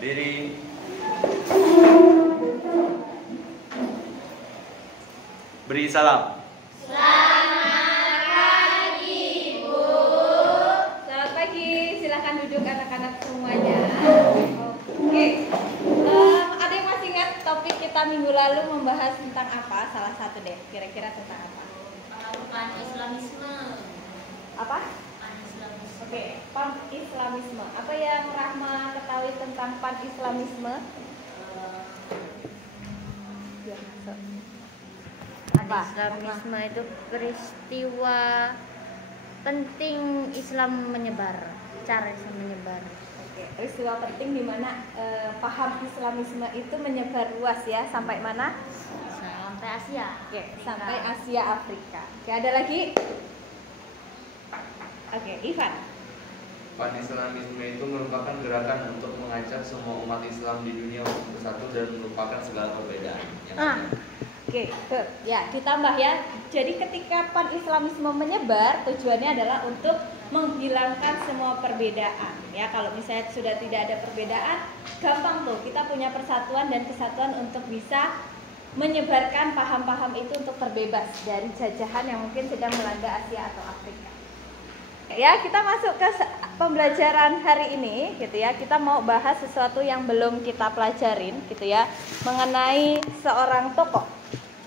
Diri. Beri salam. Selamat pagi, Bu. Selamat pagi, silahkan duduk anak-anak semuanya. Oke, ada yang masih ingat topik kita minggu lalu membahas tentang apa? Salah satu deh, kira-kira tentang apa? Pan-Islamisme. Apa? Pan-Islamisme. Oke, pan-Islamisme. Apa yang Rahma ketahui tentang pan-Islamisme? Apa? Islamisme itu peristiwa penting Islam menyebar, cara Islam menyebar. Oke, peristiwa penting di mana paham Islamisme itu menyebar luas ya, sampai mana? Sampai Asia. Oke, sampai Asia Afrika. Oke, ada lagi? Oke, Ivan. Pan-Islamisme itu merupakan gerakan untuk mengajak semua umat Islam di dunia untuk bersatu dan melupakan segala perbedaan. Oke, good. Ya, ditambah ya. Jadi ketika pan-Islamisme menyebar, tujuannya adalah untuk menghilangkan semua perbedaan. Ya, kalau misalnya sudah tidak ada perbedaan, gampang tuh kita punya persatuan dan kesatuan untuk bisa menyebarkan paham-paham itu untuk terbebas dari jajahan yang mungkin sedang melanda Asia atau Afrika. Ya, kita masuk ke pembelajaran hari ini, gitu ya. Kita mau bahas sesuatu yang belum kita pelajarin, gitu ya, mengenai seorang tokoh.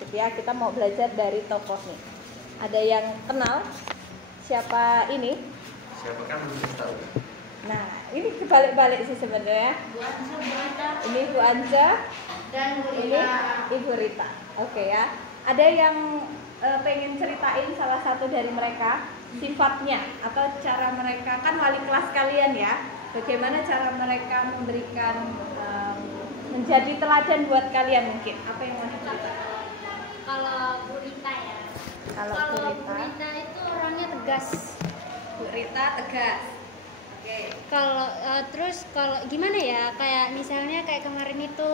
Gitu ya, kita mau belajar dari tokoh nih. Ada yang kenal siapa ini? Siapa kan belum tahu. Nah, ini kebalik-balik sih sebenarnya. Bu Anja, Bu Rita, Ini Bu Anja dan Bu ini Rita. Ibu Rita. Oke ya. Ada yang pengen ceritain salah satu dari mereka sifatnya atau cara mereka, kan wali kelas kalian ya. Bagaimana cara mereka memberikan menjadi teladan buat kalian mungkin. Apa yang mau diceritakan? Kalau Bu Rita ya. Kalau Bu Bu Rita. Rita itu orangnya tegas. Bu Rita tegas. Oke. Kalau terus kalau gimana ya, kayak misalnya kayak kemarin itu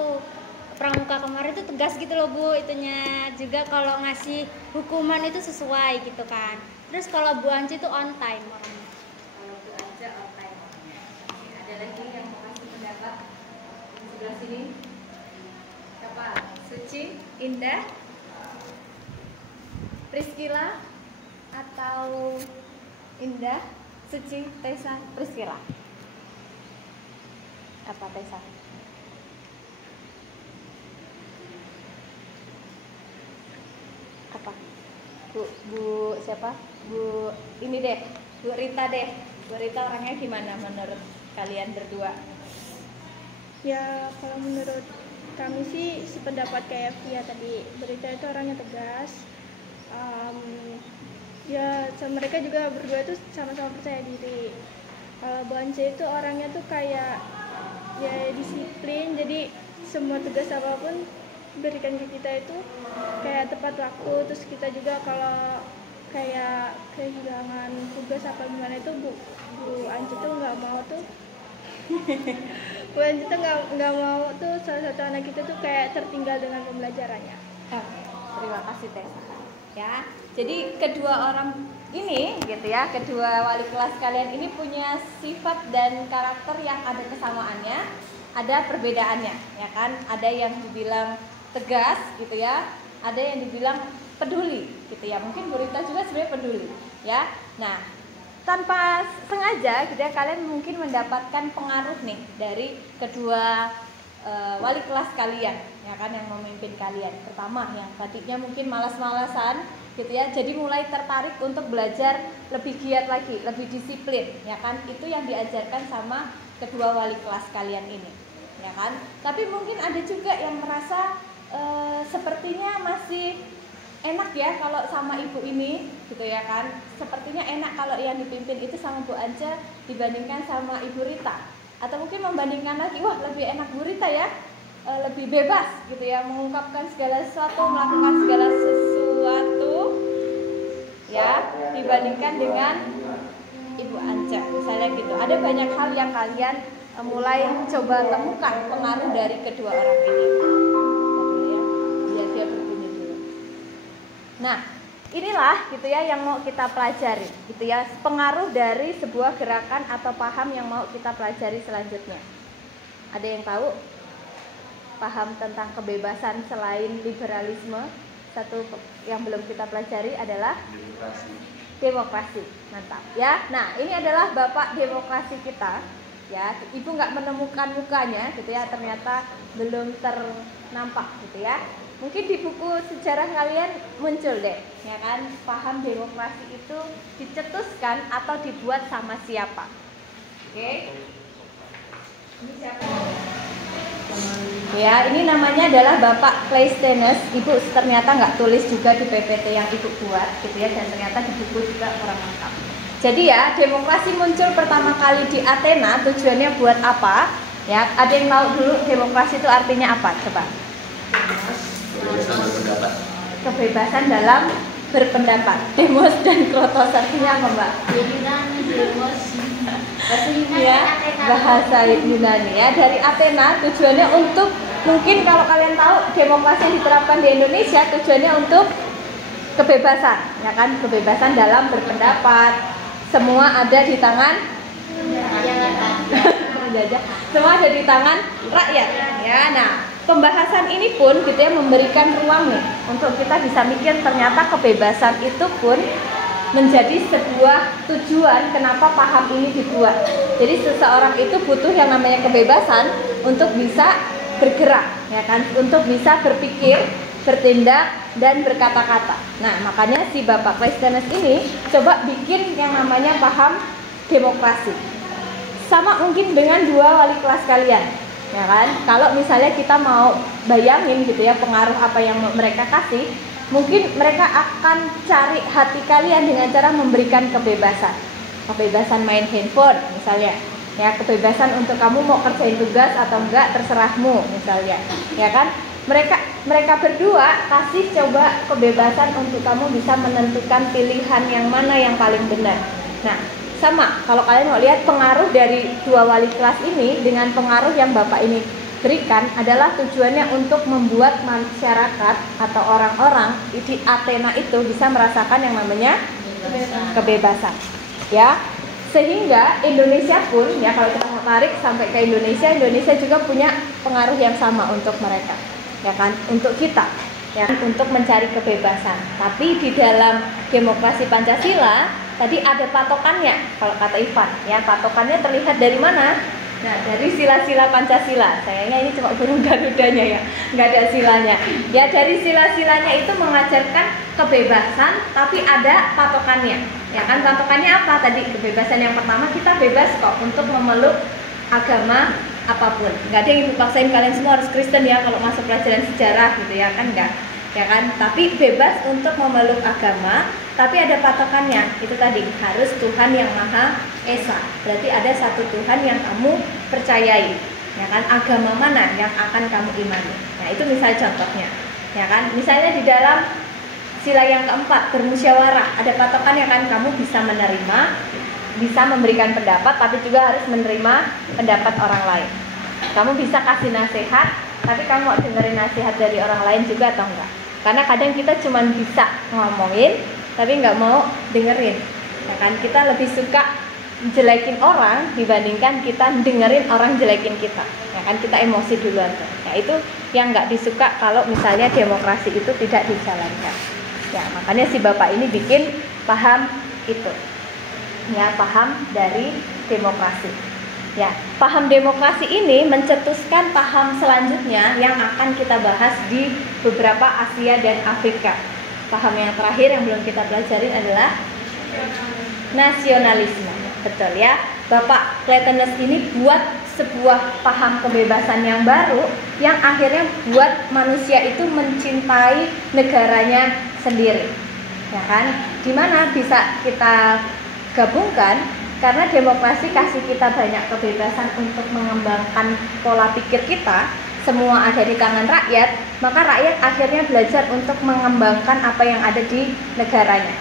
pramuka kemarin itu tegas gitu loh Bu, itunya juga kalau ngasih hukuman itu sesuai gitu kan. Terus kalau Bu Anja itu on time orangnya. Kalau Bu Anja on time. Oke, ada lagi yang mau kasih pendapat di sebelah sini? Siapa? Suci, Indah, Priscila, atau Indah, Suci, Tessa, Priscila? Apa Tessa? Apa? Bu siapa? Bu ini deh, Bu Rita deh. Bu Rita orangnya gimana menurut kalian berdua? Ya, kalau menurut kami sih sependapat kayak Via tadi. Berita itu orangnya tegas. Ya, mereka juga berdua itu sama-sama percaya diri. Kalau Bance itu orangnya tuh kayak ya disiplin. Jadi semua tugas apapun berikan ke kita itu kayak tepat waktu. Terus kita juga kalau kayak kehilangan tugas apa gimana itu Bu Ance tuh nggak mau tuh. Bu Ance tuh nggak mau tuh salah satu anak kita tuh kayak tertinggal dengan pembelajarannya. Oke, terima kasih Tessa. Ya, jadi kedua orang ini gitu ya, kedua wali kelas kalian ini punya sifat dan karakter yang ada kesamaannya, ada perbedaannya, ya kan? Ada yang dibilang tegas gitu ya, ada yang dibilang peduli gitu ya. Mungkin Bu Rita juga sebenarnya peduli, ya. Nah, tanpa sengaja gitu ya, kalian mungkin mendapatkan pengaruh nih dari kedua wali kelas kalian, ya kan, yang memimpin kalian. Pertama, yang tadinya mungkin malas-malasan gitu ya, jadi mulai tertarik untuk belajar lebih giat lagi, lebih disiplin, ya kan. Itu yang diajarkan sama kedua wali kelas kalian ini, ya kan. Tapi mungkin ada juga yang merasa sepertinya masih enak ya kalau sama ibu ini gitu ya kan. Sepertinya enak kalau yang dipimpin itu sama Bu Anja dibandingkan sama Ibu Rita. Atau mungkin membandingkan lagi, wah lebih enak Bu Rita ya, lebih bebas gitu ya, mengungkapkan segala sesuatu, melakukan segala sesuatu ya, dibandingkan dengan Ibu Anja misalnya gitu. Ada banyak hal yang kalian mulai coba temukan pengaruh dari kedua orang ini. Biar dia berbunyi dulu. Nah, inilah gitu ya yang mau kita pelajari gitu ya, pengaruh dari sebuah gerakan atau paham yang mau kita pelajari selanjutnya. Ada yang tahu? Paham tentang kebebasan selain liberalisme? Satu yang belum kita pelajari adalah demokrasi. Mantap ya. Nah, ini adalah bapak demokrasi kita ya. Ibu nggak menemukan mukanya gitu ya, ternyata belum ternampak gitu ya. Mungkin di buku sejarah kalian muncul deh ya kan, paham demokrasi itu dicetuskan atau dibuat sama siapa. Oke. Ini siapa? Ya, ini namanya adalah Bapak Cleisthenes. Ibu ternyata nggak tulis juga di PPT yang ibu buat, gitu ya, dan ternyata di buku juga kurang lengkap. Jadi ya, demokrasi muncul pertama kali di Athena. Tujuannya buat apa? Ya, ada yang tahu dulu demokrasi itu artinya apa? Coba. Kebebasan berpendapat. Kebebasan dalam berpendapat. Demos dan krotos artinya apa, Mbak? Ya, bahasa Yunani ya, dari Athena. Tujuannya untuk, mungkin kalau kalian tahu demokrasi yang diterapkan di Indonesia tujuannya untuk kebebasan ya kan, kebebasan dalam berpendapat. Semua ada di tangan semua ada di tangan rakyat ya. Nah, pembahasan ini pun gitu ya, memberikan ruang nih untuk kita bisa mikir ternyata kebebasan itu pun menjadi sebuah tujuan kenapa paham ini dibuat. Jadi seseorang itu butuh yang namanya kebebasan untuk bisa bergerak ya kan, untuk bisa berpikir, bertindak dan berkata-kata. Nah, makanya si Bapak Cleisthenes ini coba bikin yang namanya paham demokrasi. Sama mungkin dengan dua wali kelas kalian ya kan. Kalau misalnya kita mau bayangin gitu ya pengaruh apa yang mereka kasih, mungkin mereka akan cari hati kalian dengan cara memberikan kebebasan. Kebebasan main handphone misalnya. Ya, kebebasan untuk kamu mau kerjain tugas atau enggak terserahmu misalnya. Ya kan? Mereka berdua kasih coba kebebasan untuk kamu bisa menentukan pilihan yang mana yang paling benar. Nah, sama kalau kalian mau lihat pengaruh dari dua wali kelas ini dengan pengaruh yang Bapak ini berikan adalah tujuannya untuk membuat masyarakat atau orang-orang di Athena itu bisa merasakan yang namanya kebebasan ya. Sehingga Indonesia pun ya, kalau kita tarik sampai ke Indonesia juga punya pengaruh yang sama untuk mereka ya kan, untuk kita ya, untuk mencari kebebasan. Tapi di dalam demokrasi Pancasila tadi ada patokannya kalau kata Ivan ya. Patokannya terlihat dari mana? Nah, dari sila-sila Pancasila. Sayangnya ini cuma burung garudanya ya, nggak ada silanya. Ya, dari sila-silanya itu mengajarkan kebebasan, tapi ada patokannya. Ya kan, patokannya apa tadi? Kebebasan yang pertama, kita bebas kok untuk memeluk agama apapun. Nggak ada yang ibu paksain kalian semua harus Kristen ya kalau masuk pelajaran sejarah gitu ya kan, nggak. Ya kan, tapi bebas untuk memeluk agama, tapi ada patokannya. Itu tadi, harus Tuhan yang Maha Esa. Berarti ada satu Tuhan yang kamu percayai. Ya kan, agama mana yang akan kamu imani. Nah, itu misal contohnya. Ya kan, misalnya di dalam sila yang keempat, bermusyawarah, ada patokannya kan, kamu bisa menerima, bisa memberikan pendapat, tapi juga harus menerima pendapat orang lain. Kamu bisa kasih nasihat, tapi kamu mau dengerin nasihat dari orang lain juga atau enggak? Karena kadang kita cuma bisa ngomongin tapi nggak mau dengerin ya kan. Kita lebih suka jelekin orang dibandingkan kita dengerin orang jelekin kita ya kan. Kita emosi duluan tuh. Ya, itu yang nggak disuka kalau misalnya demokrasi itu tidak dijalankan ya. Makanya si bapak ini bikin paham itu ya, paham dari demokrasi. Ya, paham demokrasi ini mencetuskan paham selanjutnya yang akan kita bahas di beberapa Asia dan Afrika. Paham yang terakhir yang belum kita pelajari adalah nasionalisme. Betul ya. Bapak Cleisthenes ini buat sebuah paham kebebasan yang baru yang akhirnya buat manusia itu mencintai negaranya sendiri. Ya kan? Dimana bisa kita gabungkan? Karena demokrasi kasih kita banyak kebebasan untuk mengembangkan pola pikir kita, semua ada di tangan rakyat, maka rakyat akhirnya belajar untuk mengembangkan apa yang ada di negaranya.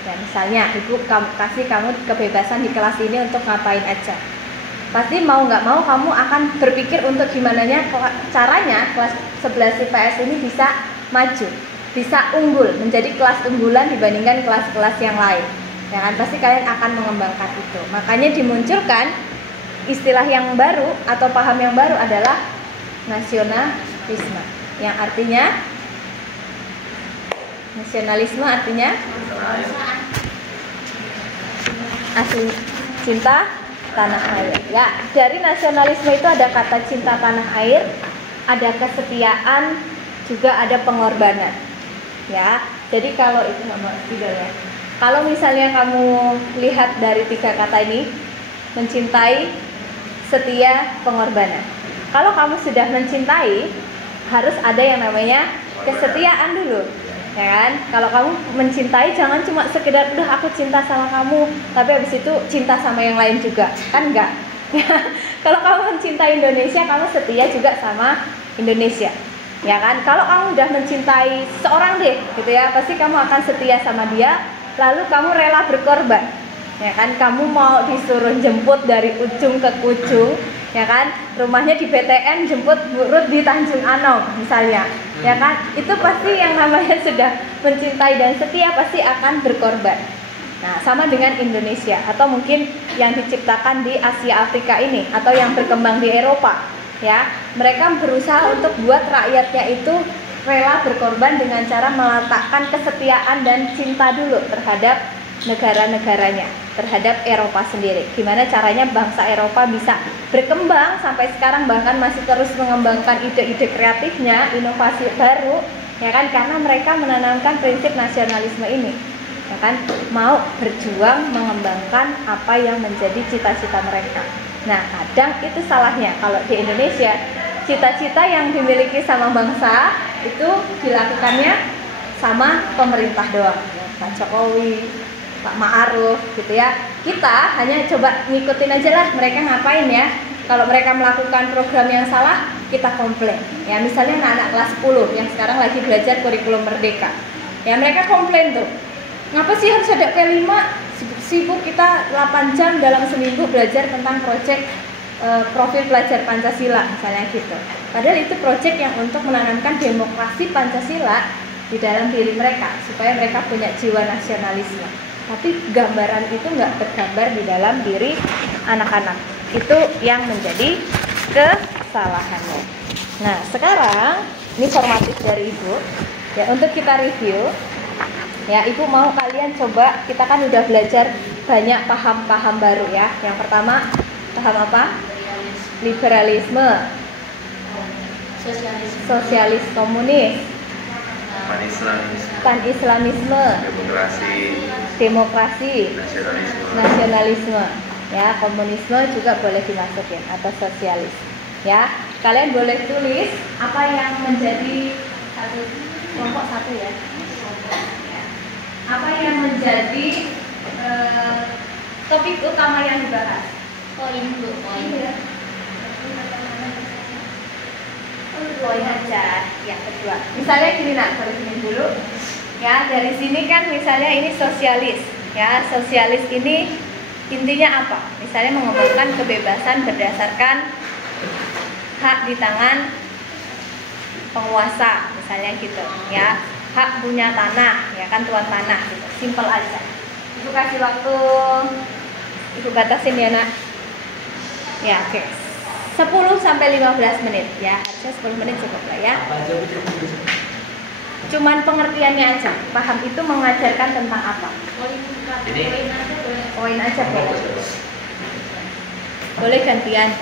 Ya, misalnya, ibu kasih kamu kebebasan di kelas ini untuk ngapain aja. Pasti mau nggak mau kamu akan berpikir untuk gimana caranya kelas 11 IPS ini bisa maju, bisa unggul, menjadi kelas unggulan dibandingkan kelas-kelas yang lain. Ya kan, pasti kalian akan mengembangkan itu. Makanya dimunculkan istilah yang baru atau paham yang baru adalah nasionalisme, yang artinya nasionalisme artinya asli cinta tanah air. Ya, dari nasionalisme itu ada kata cinta tanah air, ada kesetiaan, juga ada pengorbanan. Ya, jadi kalau itu ya. Kalau misalnya kamu lihat dari 3 kata ini, mencintai, setia, pengorbanan. Kalau kamu sudah mencintai, harus ada yang namanya kesetiaan dulu. Ya kan? Kalau kamu mencintai jangan cuma sekedar udah aku cinta sama kamu, tapi habis itu cinta sama yang lain juga. Kan enggak. Kalau kamu mencintai Indonesia, kamu setia juga sama Indonesia. Ya kan? Kalau kamu udah mencintai seorang deh, gitu ya, pasti kamu akan setia sama dia, lalu kamu rela berkorban. Ya kan? Kamu mau disuruh jemput dari ujung ke ujung, ya kan, rumahnya di BTN, jemput Bu Ruth di Tanjung Anom misalnya, ya kan, itu pasti yang namanya sudah mencintai dan setia pasti akan berkorban. Nah, sama dengan Indonesia atau mungkin yang diciptakan di Asia Afrika ini atau yang berkembang di Eropa, ya, mereka berusaha untuk buat rakyatnya itu rela berkorban dengan cara meletakkan kesetiaan dan cinta dulu terhadap negara-negaranya, terhadap Eropa sendiri. Gimana caranya bangsa Eropa bisa berkembang sampai sekarang, bahkan masih terus mengembangkan ide-ide kreatifnya, inovasi baru, ya kan, karena mereka menanamkan prinsip nasionalisme ini, ya kan, mau berjuang mengembangkan apa yang menjadi cita-cita mereka. Nah, kadang itu salahnya kalau di Indonesia, cita-cita yang dimiliki sama bangsa itu dilakukannya sama pemerintah doang, Pak Jokowi, Pak Ma'ruf, gitu ya. Kita hanya coba ngikutin aja lah mereka ngapain ya. Kalau mereka melakukan program yang salah, kita komplain. Ya, misalnya anak-anak kelas 10 yang sekarang lagi belajar kurikulum merdeka. Ya, mereka komplain tuh. Ngapa sih harus ada P5? Sibuk kita 8 jam dalam seminggu belajar tentang proyek profil pelajar Pancasila misalnya gitu. Padahal itu proyek yang untuk menanamkan demokrasi Pancasila di dalam diri mereka supaya mereka punya jiwa nasionalisme. Tapi gambaran itu nggak tergambar di dalam diri anak-anak. Itu yang menjadi kesalahannya. Nah, sekarang ini formatif dari Ibu. Ya, untuk kita review. Ya, Ibu mau kalian coba, kita kan udah belajar banyak paham-paham baru ya. Yang pertama, paham apa? Liberalisme, sosialis komunis, pan-islamisme, demokrasi, nasionalisme, ya, komunisme juga boleh dimasukin atau sosialis. Ya, kalian boleh tulis apa yang menjadi kelompok satu ya. Apa yang menjadi topik utama yang dibahas? Poin aja. Yang kedua, misalnya gini nak, dari sini dulu. Ya, dari sini kan misalnya ini sosialis. Ya, sosialis ini intinya apa? Misalnya mengembangkan kebebasan berdasarkan hak di tangan penguasa, misalnya gitu. Ya, hak punya tanah, ya kan, tuan tanah gitu. Simpel aja. Ibu kasih waktu, Ibu batasin ya nak. Ya, oke. 10 sampai 15 menit ya. Harusnya 10 menit cukup lah ya. Cuman pengertiannya aja. Paham itu mengajarkan tentang apa? Poin aja boleh. Boleh gantian.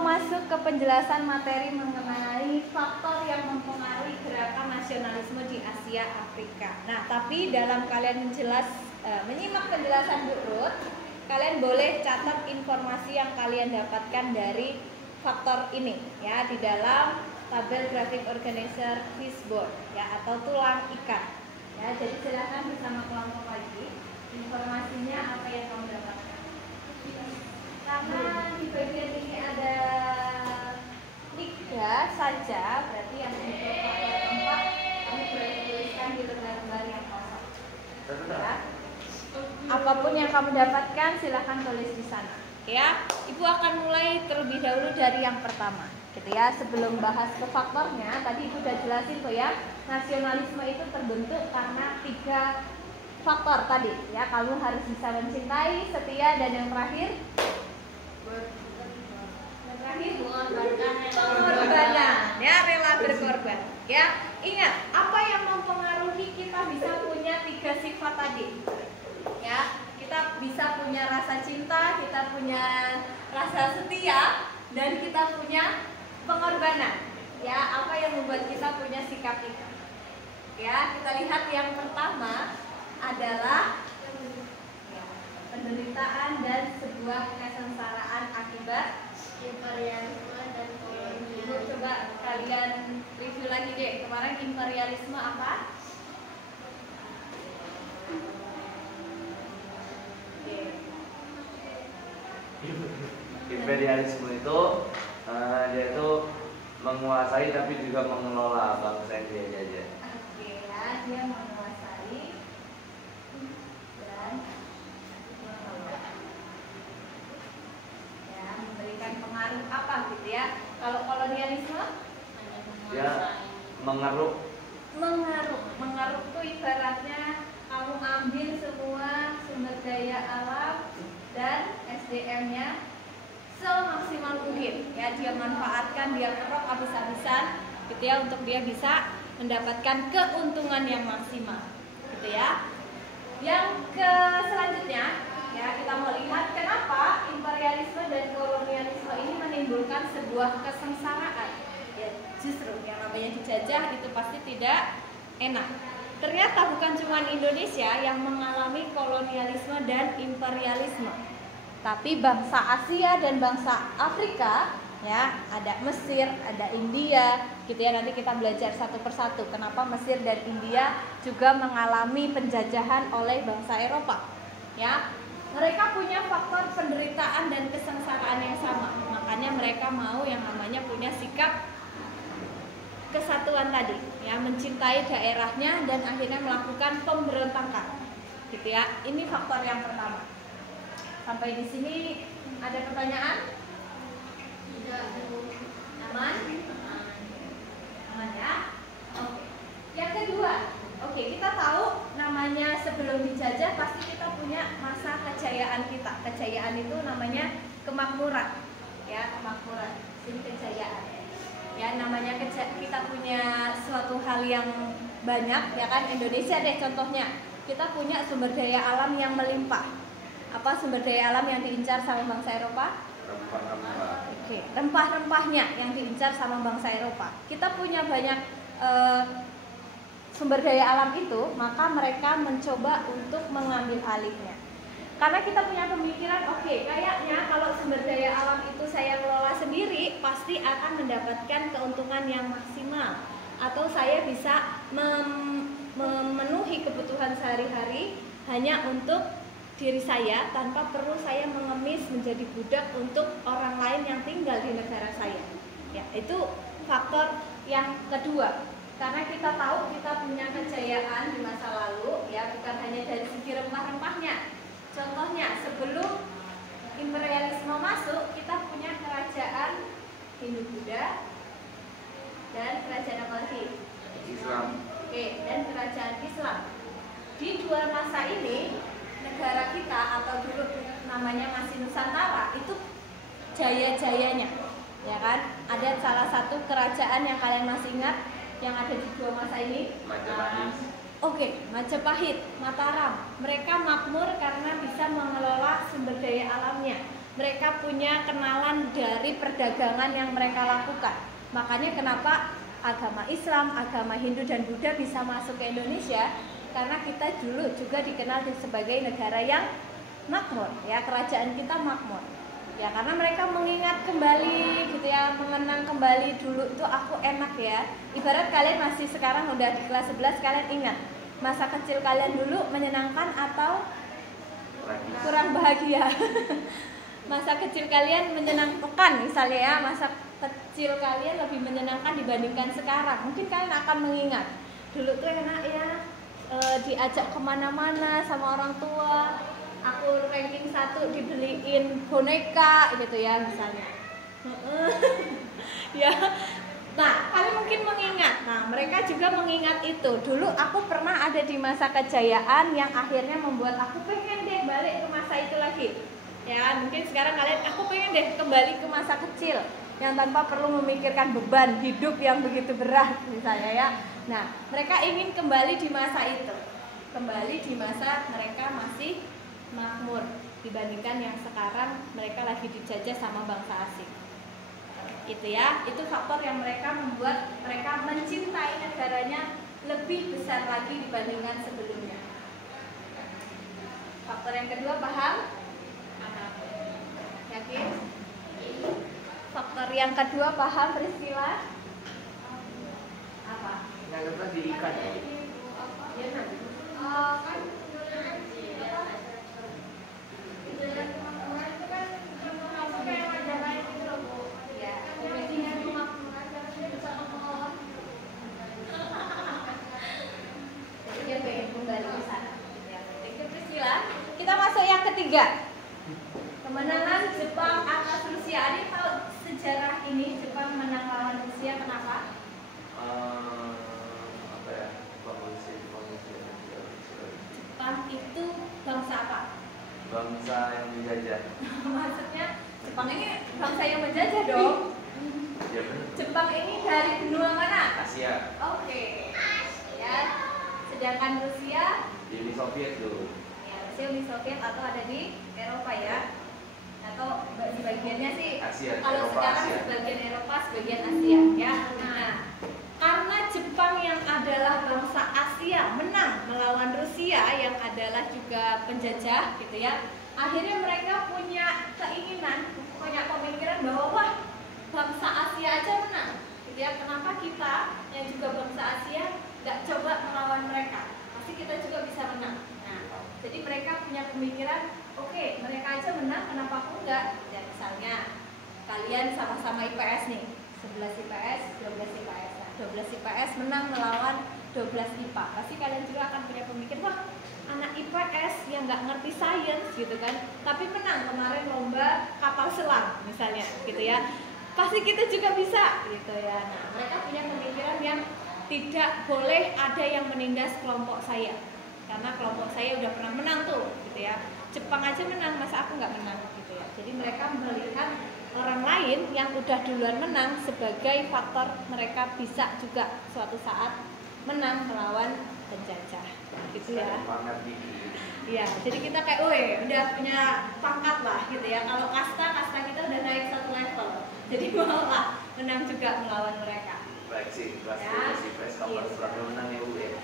mau masuk ke penjelasan materi mengenai faktor yang mempengaruhi gerakan nasionalisme di Asia Afrika. Nah, tapi dalam kalian menyimak penjelasan Bu Ruth, kalian boleh catat informasi yang kalian dapatkan dari faktor ini ya di dalam tabel grafik organizer fishboard ya atau tulang ikan. Ya, jadi silakan bersama kelompok lagi informasinya apa yang kamu dapatkan. Karena di bagian ini ada 3 saja, berarti yang untuk faktor 4 kamu boleh tuliskan di lembar-lembar yang kosong. Ya. Apapun yang kamu dapatkan silahkan tulis di sana. Oke ya, Ibu akan mulai terlebih dahulu dari yang pertama. Gitu ya, sebelum bahas ke faktornya, tadi Ibu udah jelasin tuh ya, nasionalisme itu terbentuk karena 3 faktor tadi ya. Kamu harus bisa mencintai, setia, dan yang terakhir pengorbanan ya, rela berkorban ya. Ingat, apa yang mempengaruhi kita bisa punya 3 sifat tadi ya. Kita bisa punya rasa cinta, kita punya rasa setia, dan kita punya pengorbanan ya. Apa yang membuat kita punya sikap itu ya? Kita lihat yang pertama adalah penderitaan dan sebuah kesengsaraan akibat imperialisme dan kolonialisme. Coba kalian review lagi deh, kemarin imperialisme apa? Imperialisme itu dia itu menguasai tapi juga mengelola bangsa yang dia jajah. Oke ya, dia menguasai dan mengelola. Ya, memberikan pengaruh apa gitu ya. Kalau kolonialisme? Dia mengeruk. Mengeruk itu ibaratnya kamu ambil semua sumber daya alam dan SDM-nya semaksimal mungkin ya, dia manfaatkan, dia kerok habis-habisan gitu ya, untuk dia bisa mendapatkan keuntungan yang maksimal gitu ya. Yang selanjutnya ya, kita mau lihat kenapa imperialisme dan kolonialisme ini menimbulkan sebuah kesengsaraan ya. Justru yang namanya dijajah itu pasti tidak enak. Ternyata bukan cuma Indonesia yang mengalami kolonialisme dan imperialisme, tapi bangsa Asia dan bangsa Afrika ya, ada Mesir, ada India gitu ya. Nanti kita belajar satu persatu kenapa Mesir dan India juga mengalami penjajahan oleh bangsa Eropa ya. Mereka punya faktor penderitaan dan kesengsaraan yang sama, makanya mereka mau yang namanya punya sikap kesatuan tadi ya, mencintai daerahnya dan akhirnya melakukan pemberontakan gitu ya. Ini faktor yang pertama. Sampai di sini ada pertanyaan? Tidak. Aman? Aman ya? Oke. Yang kedua, oke, kita tahu namanya sebelum dijajah pasti kita punya masa kejayaan kita. Kejayaan itu namanya kemakmuran ya, kemakmuran. Ini kejayaan ya, namanya kita punya suatu hal yang banyak ya kan. Indonesia deh contohnya, kita punya sumber daya alam yang melimpah. Apa sumber daya alam yang diincar sama bangsa Eropa? Rempah-rempah. Oke, rempah-rempahnya yang diincar sama bangsa Eropa. Kita punya banyak sumber daya alam itu, maka mereka mencoba untuk mengambil alihnya. Karena kita punya pemikiran, oke, kayaknya kalau sumber daya alam itu saya kelola sendiri, pasti akan mendapatkan keuntungan yang maksimal, atau saya bisa memenuhi kebutuhan sehari-hari hanya untuk diri saya tanpa perlu saya mengemis menjadi budak untuk orang lain yang tinggal di negara saya. Ya, itu faktor yang kedua. Karena kita tahu kita punya kejayaan di masa lalu, ya, bukan hanya dari segi rempah-rempahnya. Contohnya, sebelum imperialisme masuk, kita punya kerajaan Hindu-Buddha dan kerajaan apa lagi? Islam. Oke, dan kerajaan Islam. Di dua masa ini, negara kita atau dulu namanya masih Nusantara itu jaya-jayanya, ya kan? Ada salah satu kerajaan yang kalian masih ingat yang ada di dua masa ini? Majapahit. Oke, Majapahit, Mataram. Mereka makmur karena bisa mengelola sumber daya alamnya. mereka punya kenalan dari perdagangan yang mereka lakukan. Makanya kenapa agama Islam, agama Hindu dan Buddha bisa masuk ke Indonesia, karena kita dulu juga dikenal sebagai negara yang makmur, ya, kerajaan kita makmur. Ya, karena mereka mengingat kembali gitu ya, mengenang kembali dulu itu aku enak ya. Ibarat kalian masih sekarang udah di kelas 11, kalian ingat masa kecil kalian dulu menyenangkan atau kurang bahagia? Masa kecil kalian menyenangkan misalnya ya, masa kecil kalian lebih menyenangkan dibandingkan sekarang. Mungkin kalian akan mengingat dulu tuh enak ya, diajak kemana-mana sama orang tua. Aku ranking 1 dibeliin boneka gitu ya misalnya. Ya. Nah, kalian mungkin mengingat. Nah, mereka juga mengingat itu. Dulu aku pernah ada di masa kejayaan yang akhirnya membuat aku pengen deh balik ke masa itu lagi. Ya, mungkin sekarang kalian, aku pengen deh kembali ke masa kecil yang tanpa perlu memikirkan beban hidup yang begitu berat misalnya ya. Nah, mereka ingin kembali di masa itu. Kembali di masa mereka masih makmur dibandingkan yang sekarang mereka lagi dijajah sama bangsa asing. Itu ya, itu faktor yang mereka membuat mereka mencintai negaranya lebih besar lagi dibandingkan sebelumnya. Faktor yang kedua paham? Yakin? Faktor yang kedua paham, Priscila? Apa? Yang tadi ikan. Ya, kan kita masuk yang ketiga, kemenangan Jepang atas Rusia. Adik tahu sejarah ini Jepang menang lawan Rusia kenapa? Apa ya? Jepang itu bangsa apa? Bangsa yang menjajah. Maksudnya Jepang ini bangsa yang menjajah dong. Ya, benar. Jepang ini dari benua mana? Asia. Oke. Ya. Sedangkan Rusia Di Uni Soviet dulu. ya, Rusia Uni Soviet atau ada di Eropa ya. Atau di bagiannya sih Asia, kalau Eropa, sekarang Asia. sebagian Eropa, sebagian Asia ya. Nah, karena Jepang yang adalah bangsa Asia menang melawan Rusia yang adalah juga penjajah gitu ya. Akhirnya mereka punya keinginan, punya pemikiran bahwa wah, bangsa Asia aja menang gitu ya. Kenapa kita yang juga bangsa Asia nggak coba melawan mereka? Pasti kita juga bisa menang. Nah, jadi mereka punya pemikiran, oke, mereka aja menang, kenapa aku enggak? Ya misalnya kalian sama-sama IPS nih, 11 IPS, 12 IPS. Nah, 12 IPS menang melawan 12 IPA. Pasti kalian juga akan punya pemikiran, wah, anak IPS yang nggak ngerti sains gitu kan, tapi menang kemarin lomba kapal selam misalnya gitu ya. Pasti kita juga bisa gitu ya. Nah, mereka punya pemikiran yang tidak boleh ada yang menindas kelompok saya, karena kelompok saya udah pernah menang tuh gitu ya. Jepang aja menang, masa aku nggak menang gitu ya. Jadi mereka melihat orang lain yang udah duluan menang sebagai faktor mereka bisa juga suatu saat menang melawan penjajah gitu ya. Iya, jadi kita kayak, woi, udah punya pangkat lah gitu ya. Kalau kasta kita udah naik satu level, jadi mau lah menang juga melawan mereka. Baik sih, kelas Ya. 12 IPS kapan berapa menang ya Bu ya.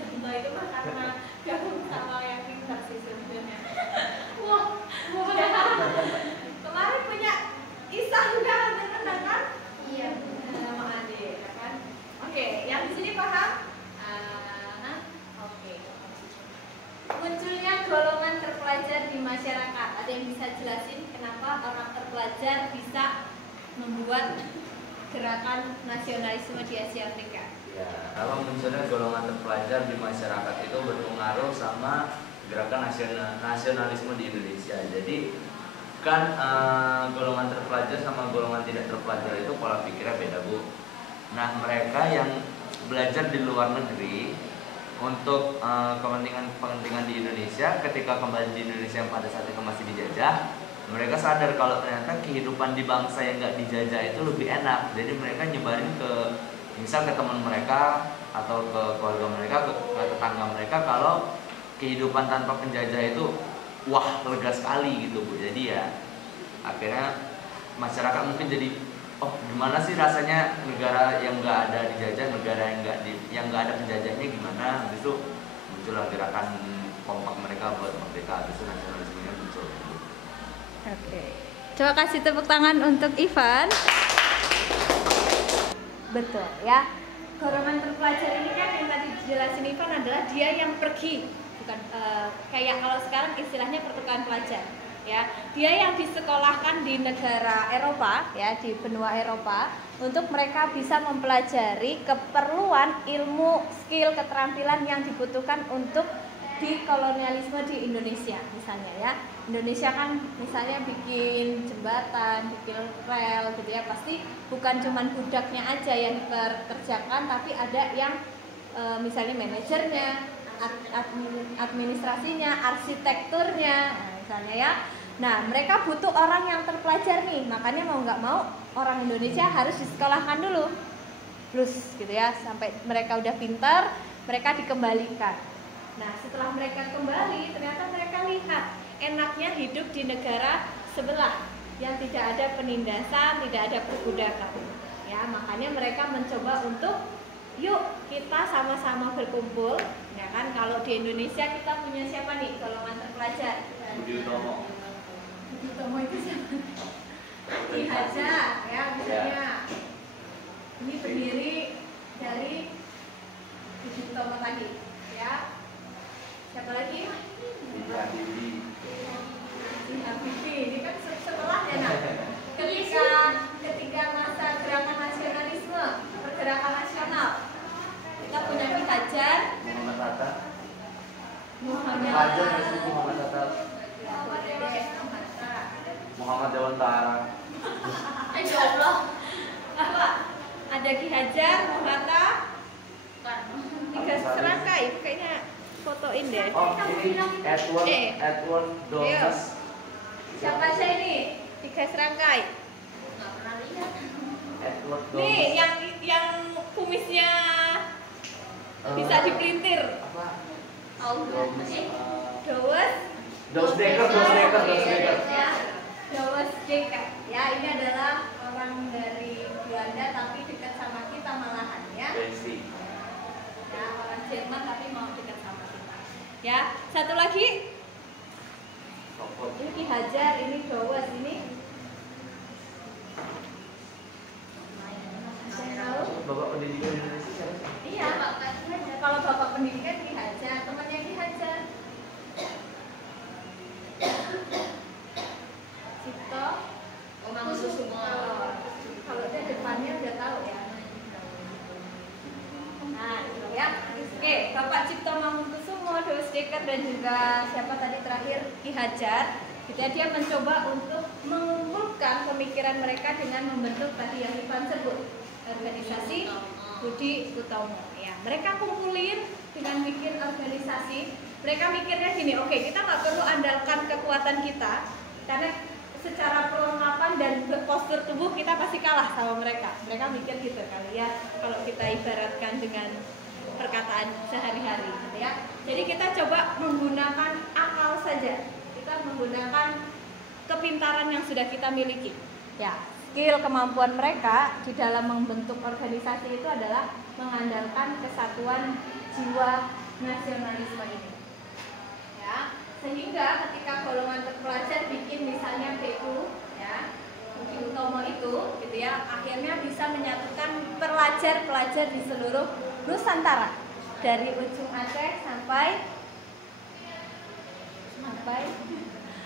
Sebentar itu mah karena gabung sama yang pintar sih sebenarnya. Wah, kemarin punya Isah juga hampir menang kan? Iya, sama adik, ya kan? Oke, yang di sini paham? Oke. Munculnya golongan terpelajar di masyarakat. Ada yang bisa jelasin kenapa orang terpelajar bisa membuat gerakan nasionalisme di Asia Afrika? Ya, kalau munculnya golongan terpelajar di masyarakat itu berpengaruh sama gerakan nasionalisme di Indonesia. Jadi kan golongan terpelajar sama golongan tidak terpelajar itu pola pikirnya beda Bu. Nah mereka yang belajar di luar negeri untuk kepentingan di Indonesia, ketika kembali di Indonesia yang pada saat itu masih dijajah, mereka sadar kalau ternyata kehidupan di bangsa yang nggak dijajah itu lebih enak. Jadi mereka nyebarin ke misal ke teman mereka atau ke keluarga mereka, ke tetangga mereka kalau kehidupan tanpa penjajah itu wah lega sekali gitu Bu. Jadi ya akhirnya masyarakat mungkin jadi oh gimana sih rasanya negara yang nggak ada dijajah, negara yang nggak ada penjajahnya gimana. Habis itu muncullah gerakan kompak mereka buat merdeka, habis itu nasionalismenya muncul. Oke. Coba kasih tepuk tangan untuk Ivan. Betul ya. Golongan terpelajar ini kan yang tadi dijelasin Ivan adalah dia yang pergi, bukan kayak kalau sekarang istilahnya pertukaran pelajar. Ya, dia yang disekolahkan di negara Eropa, ya di benua Eropa, untuk mereka bisa mempelajari keperluan ilmu, skill, keterampilan yang dibutuhkan untuk di kolonialisme di Indonesia, misalnya ya. Indonesia kan misalnya bikin jembatan, bikin rel, gitu ya. Pasti bukan cuman budaknya aja yang dikerjakan, tapi ada yang misalnya manajernya, administrasinya, arsitekturnya, misalnya ya. Nah, mereka butuh orang yang terpelajar nih, makanya mau nggak mau orang Indonesia harus disekolahkan dulu, plus gitu ya, sampai mereka udah pintar, mereka dikembalikan. Nah, setelah mereka kembali, ternyata mereka lihat enaknya hidup di negara sebelah yang tidak ada penindasan, tidak ada perbudakan. Ya, makanya mereka mencoba untuk yuk kita sama-sama berkumpul, ya kan? Kalau di Indonesia kita punya siapa nih golongan terpelajar? Budi Utomo. Budi Utomo itu siapa? Ki Hajar, ya misalnya. Ini pendiri dari Budi Utomo tadi, ya. Siapa lagi? Habibie. Habibie, ini kan setelah ya nak. Ketika masa gerakan nasionalisme, pergerakan nasional, kita punya Ki Hajar, Muhammad Hatta. Muhammad Hajar itu Muhammad Hatta. Muhammad Dewantara. Ya Allah. Apa? Ada Ki Hajar, Muhammad Hatta, tiga serangkai, kayaknya fotoin deh. Oh, ini Edward Douglas. Siapa sih ini? Tiga serangkai. Edward Douglas. Nih, yang kumisnya bisa dipelintir. Apa? Dawes Dekker. Ya, Dawes Dekker. Ya, ini adalah orang dari Belanda tapi dekat sama kita malahan ya. Besi. Ya, orang Jerman tapi mau dekat sama kita. Ya, satu lagi. Ini Ki Hajar, ini Dawes, ini. Bapak Pendidikan Indonesia siapa? Iya, kalau Bapak Pendidikan Ki Hajar, temannya Ki Hajar. Cipto kalau dia depannya udah tahu ya. Nah, gitu ya. Oke, Bapak Cipto Mangunkusumo, Dawes Dekker dan juga siapa tadi terakhir Ki Hajar. Gitu ya, dia mencoba untuk mengumpulkan pemikiran mereka dengan membentuk tadi yang Ivan sebut, organisasi Budi Utomo. Ya, mereka kumpulin dengan bikin organisasi. Mereka mikirnya gini, oke, kita nggak perlu andalkan kekuatan kita karena secara perlengkapan dan postur tubuh kita pasti kalah sama mereka. Mereka mikir gitu kali ya, kalau kita ibaratkan dengan perkataan sehari-hari gitu ya. Jadi kita coba menggunakan akal saja. Kita menggunakan kepintaran yang sudah kita miliki. Ya, skill kemampuan mereka di dalam membentuk organisasi itu adalah mengandalkan kesatuan jiwa nasionalisme ini. Ya, sehingga ketika golongan terpelajar bikin misalnya PU ya, Budi Utomo itu gitu ya, akhirnya bisa menyatukan pelajar-pelajar di seluruh Nusantara dari ujung Aceh sampai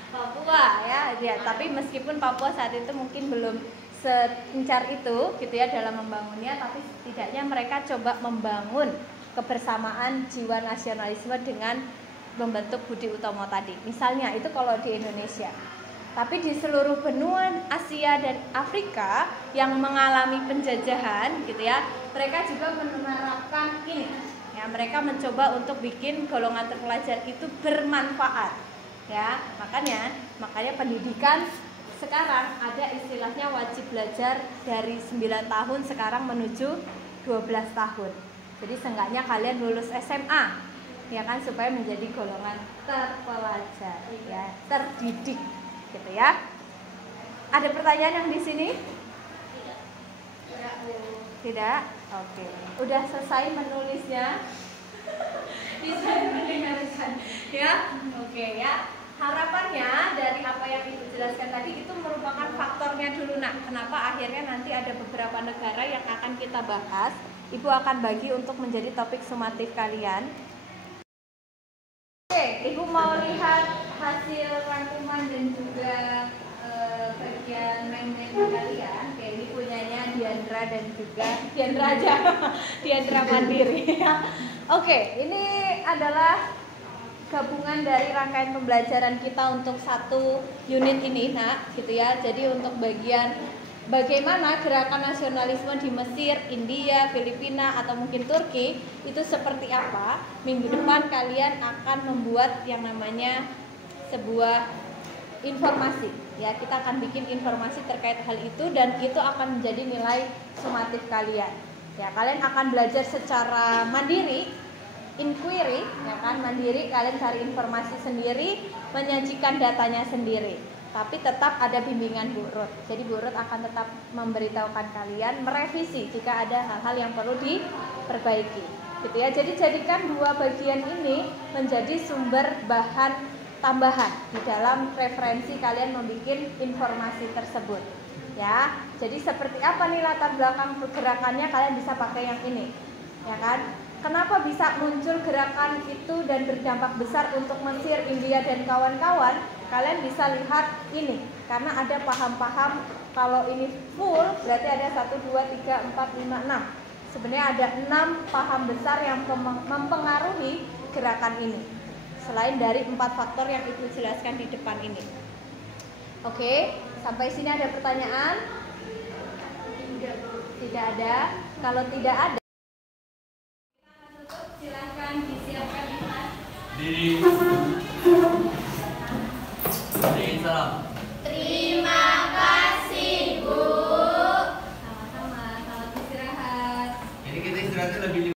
Papua ya. Tapi meskipun Papua saat itu mungkin belum segencar itu gitu ya dalam membangunnya, tapi setidaknya mereka coba membangun kebersamaan jiwa nasionalisme dengan membentuk Budi Utomo tadi. Misalnya itu kalau di Indonesia. Tapi di seluruh benua Asia dan Afrika yang mengalami penjajahan gitu ya, mereka juga menerapkan ini. Ya, mereka mencoba untuk bikin golongan terpelajar itu bermanfaat. Ya, makanya pendidikan sekarang ada istilahnya wajib belajar dari 9 tahun sekarang menuju 12 tahun. Jadi seenggaknya kalian lulus SMA ya kan, supaya menjadi golongan terpelajar, ya, terdidik, gitu ya. Ada pertanyaan yang di sini? Tidak? Oke. Udah selesai menulisnya? Bisa mendengarkan, ya? Oke ya. Harapannya dari apa yang Ibu jelaskan tadi itu merupakan faktornya dulu, nak. Kenapa akhirnya nanti ada beberapa negara yang akan kita bahas. Ibu akan bagi untuk menjadi topik sumatif kalian. Oke, Ibu mau lihat hasil rangkuman dan juga bagian main-main kalian. Oke, ini punyanya Diandra dan juga Diandra aja, Diandra Mandiri. Oke, ini adalah gabungan dari rangkaian pembelajaran kita untuk satu unit ini, nak, gitu ya. Jadi untuk bagian bagaimana gerakan nasionalisme di Mesir, India, Filipina, atau mungkin Turki itu seperti apa. Minggu depan kalian akan membuat yang namanya sebuah informasi, ya. Kita akan bikin informasi terkait hal itu dan itu akan menjadi nilai sumatif kalian. Ya, kalian akan belajar secara mandiri, inquiry, ya kan, mandiri. Kalian cari informasi sendiri, menyajikan datanya sendiri. Tapi tetap ada bimbingan Bu Ruth. Jadi Bu Ruth akan tetap memberitahukan kalian, merevisi jika ada hal-hal yang perlu diperbaiki, gitu ya. Jadi jadikan dua bagian ini menjadi sumber bahan tambahan di dalam referensi kalian membuat informasi tersebut, ya. Jadi seperti apa nih latar belakang gerakannya, kalian bisa pakai yang ini, ya kan. Kenapa bisa muncul gerakan itu dan berdampak besar untuk Mesir, India, dan kawan-kawan? Kalian bisa lihat ini, karena ada paham-paham. Kalau ini full berarti ada 1, 2, 3, 4, 5, 6. Sebenarnya ada 6 paham besar yang mempengaruhi gerakan ini, selain dari 4 faktor yang Ibu jelaskan di depan ini. Oke, sampai sini ada pertanyaan? Tidak ada. Kalau tidak ada, silahkan disiapkan di kelas.